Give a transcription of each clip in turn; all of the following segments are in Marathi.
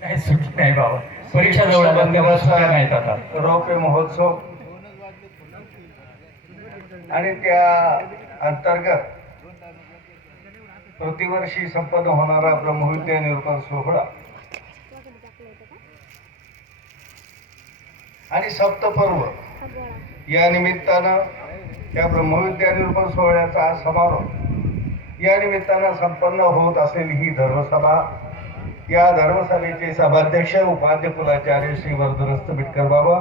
काही सुट्टी नाही बाबा. परीक्षा जवळ आल्या तेव्हा सुट्ट्या नाहीत आता. रौप्य महोत्सव. आणि त्या अंतर्गत प्रतिवर्षी संपन्न होणारा ब्रह्मविद्या निरूपण सोहळा. आणि सप्तपर्व. या निमित्तानं या ब्रह्मविद्या निरूपण सोहळ्याचा समारोप. या निमित्तानं संपन्न होत असलेली ही धर्मसभा. या धर्मसभेचे सभाध्यक्ष उपाध्य कुलाचार्य श्री वर्धनस्थ बिटकर बाबा.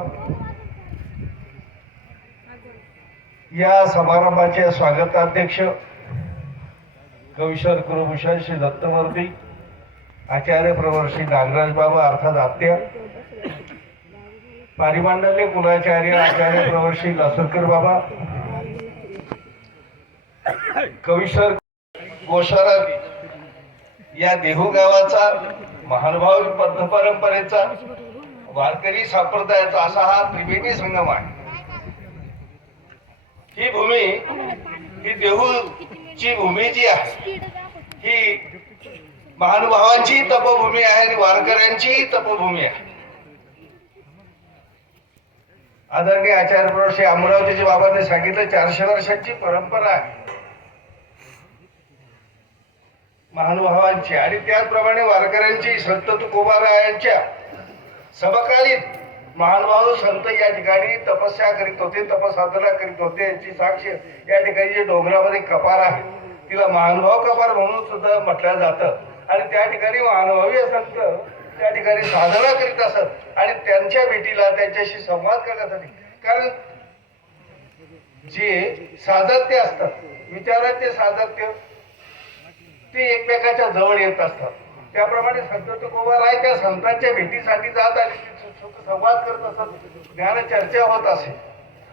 या समारंभाचे स्वागताध्यक्ष कविशर कुलभूषण श्री दत्तवर्ती आचार्य प्रवर श्री नागराज बाबा अर्थात आत्या पारिमांडल्य कुलाचार्य आचार्य प्रवर श्री लसरकर बाबा कविशर कोशारावी या देहू गावाचा महानुभाव पद्ध परंपरेचा वारकरी संप्रदायाचा असा हा त्रिवेणी संगम आहे. ही भूमी ही देहूची भूमी जी आहे ही महानुभावांची तपभूमी आहे आणि वारकऱ्यांची तपभूमी आहे. आदरणीय आचार्य प्रभू श्री अमरावतीच्या बाबांनी सांगितलं चारशे वर्षांची परंपरा आहे. महानुभावांची. आणि त्याचप्रमाणे वारकऱ्यांची संत तुकोबारायांच्या समकालीन महानुभाव संत या ठिकाणी तपस्या करीत होते तपसाधना करीत होते. याची साक्ष या ठिकाणी जे डोंगरामध्ये कपार आहे तिला महानुभाव कपार म्हणून सुद्धा म्हटलं जातं. आणि त्या ठिकाणी महानुभावी संत त्या ठिकाणी साधना करीत असत आणि त्यांच्या भेटीला त्यांच्याशी संवाद करण्यासाठी. कारण जे साधत्य असतात विचारांचे साधत्य एकमेकाच्या जवळ येत असतात. त्याप्रमाणे संत तुकोबा राय त्या संतांच्या भेटीसाठी जात आले. संवाद करत असत. ज्ञान चर्चा होत असे.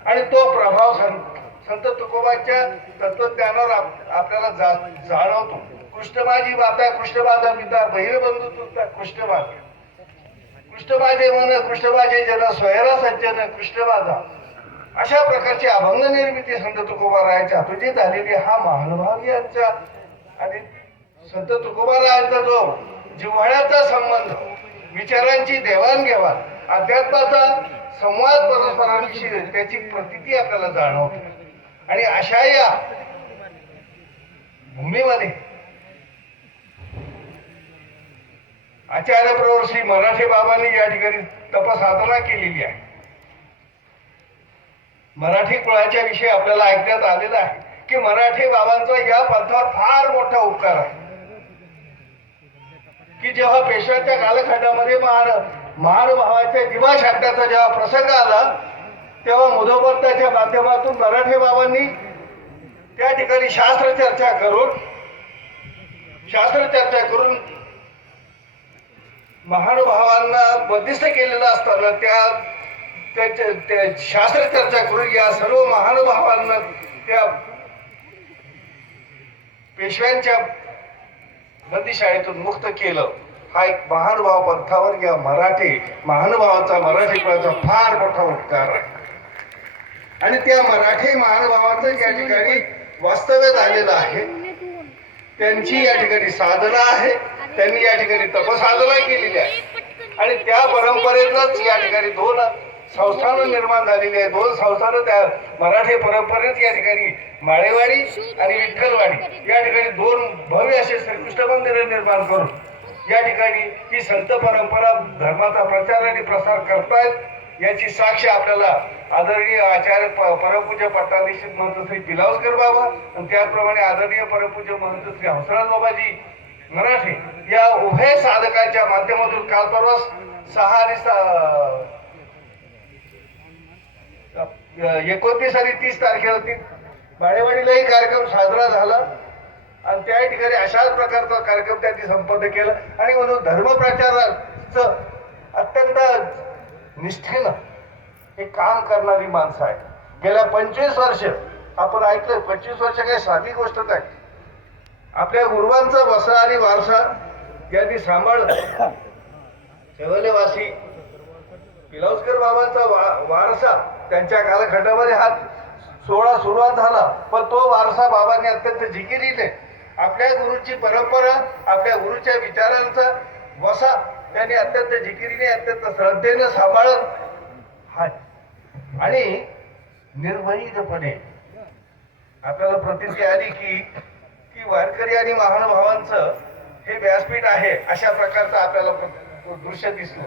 आणि तो प्रभाव संत संत तुकोबाच्या तत्वज्ञानावर आपल्याला जाणवतो. कृष्णबाजी माता कृष्णबाधा पिता बहिरबंधू तुमचा कृष्णबाज कृष्णबाजे मन कृष्णबाजे जन स्वयरा सज्जन कृष्णबाधा अशा प्रकारची अभंग निर्मिती संत तुकोबारायांच्या हातून झालेली हा महानुभाव यांचा. आणि संत तुकोबारायांचा जो जिव्हाळ्याचा संबंध विचारांची देवाणघेवाण अध्यात्माचा संवाद परस्परांशी त्याची प्रतिती आपल्याला जाणवते. आणि अशा या भूमीमध्ये आचार्य प्रवर श्री मराठे बाबांनी या ठिकाणी तपसाधना केलेली आहे. मराठी कुळाच्या विषयी आपल्याला ऐकण्यात आलेलं आहे की मराठी बाबांचा या पंथावर फार मोठा उपकार आहे. की जेव्हा पेशव्याच्या कालखंडामध्ये महान महानुभावाच्या दिवा शांताचा जेव्हा प्रसंग आला तेव्हा मुधोपंताच्या माध्यमातून मराठे बाबांनी त्या ठिकाणी शास्त्र चर्चा करून शास्त्र चर्चा करून महानुभावांना बंदिस्त केलेलं असताना त्या त्याच्या त्या शास्त्र चर्चा करून या सर्व महानुभावांना त्या पेशव्यांच्या बंदीशाळेतून मुक्त केलं. हा एक महानुभाव पंथावर या मराठी महानुभावाचा मराठीपणाचा फार मोठा उपकार आहे. आणि त्या मराठी महानुभावाचं या ठिकाणी वास्तव्य झालेलं आहे. त्यांची या ठिकाणी साधना आहे. त्यांनी या ठिकाणी तपसाधना केलेली आहे. आणि त्या परंपरेतच या ठिकाणी दोन संस्थानं निर्माण झालेली आहे दोन संस्थानं त्या मराठी परंपरेत या ठिकाणी माळेवाडी आणि विठ्ठलवाडी. या ठिकाणी दोन भव्य असे श्रीकृष्ण मंदिर निर्माण करून या ठिकाणी ही संत परंपरा धर्माचा प्रचार आणि प्रसार करतायत. याची साक्ष आपल्याला आदरणीय आचार्य परमपूज्य पट्टाधीश महंत श्री बिलावसकर बाबा आणि त्याचप्रमाणे आदरणीय परमपूज्य महंत श्री हंसराज बाबाजी मराठे या उभय साधकांच्या माध्यमातून काल परवा सहा आणि सा- एकोणतीस आणि तीस तारखेला ती बाळेवाडीलाही कार्यक्रम साजरा झाला. आणि त्या ठिकाणी अशाच प्रकारचा कार्यक्रम त्यांनी संपन्न केला. आणि म्हणून धर्मप्रचाराचं अत्यंत निष्ठेनं हे काम करणारी माणसं आहेत. गेल्या पंचवीस वर्ष आपण ऐकलं पंचवीस वर्ष काही साधी गोष्ट नाही. आपल्या गुरुवांचा वसा आणि वारसा यांनी सांभाळ शेवलेवासी पिलावस्कर बाबांचा वा वारसा त्यांच्या कालखंडामध्ये हा सोहळा सुरुवात झाला. पण तो वारसा बाबांनी अत्यंत जिकिरीने आपल्या गुरुची परंपरा आपल्या गुरुच्या विचारांचा वसा त्यांनी अत्यंत जिकिरीने अत्यंत श्रद्धेनं सांभाळत हाय आणि निर्भयीपणे आपल्याला प्रतिती आली की की वारकरी आणि महानुभावांचं हे व्यासपीठ आहे अशा प्रकारचं आपल्याला प्र- दृश्य दिसलं.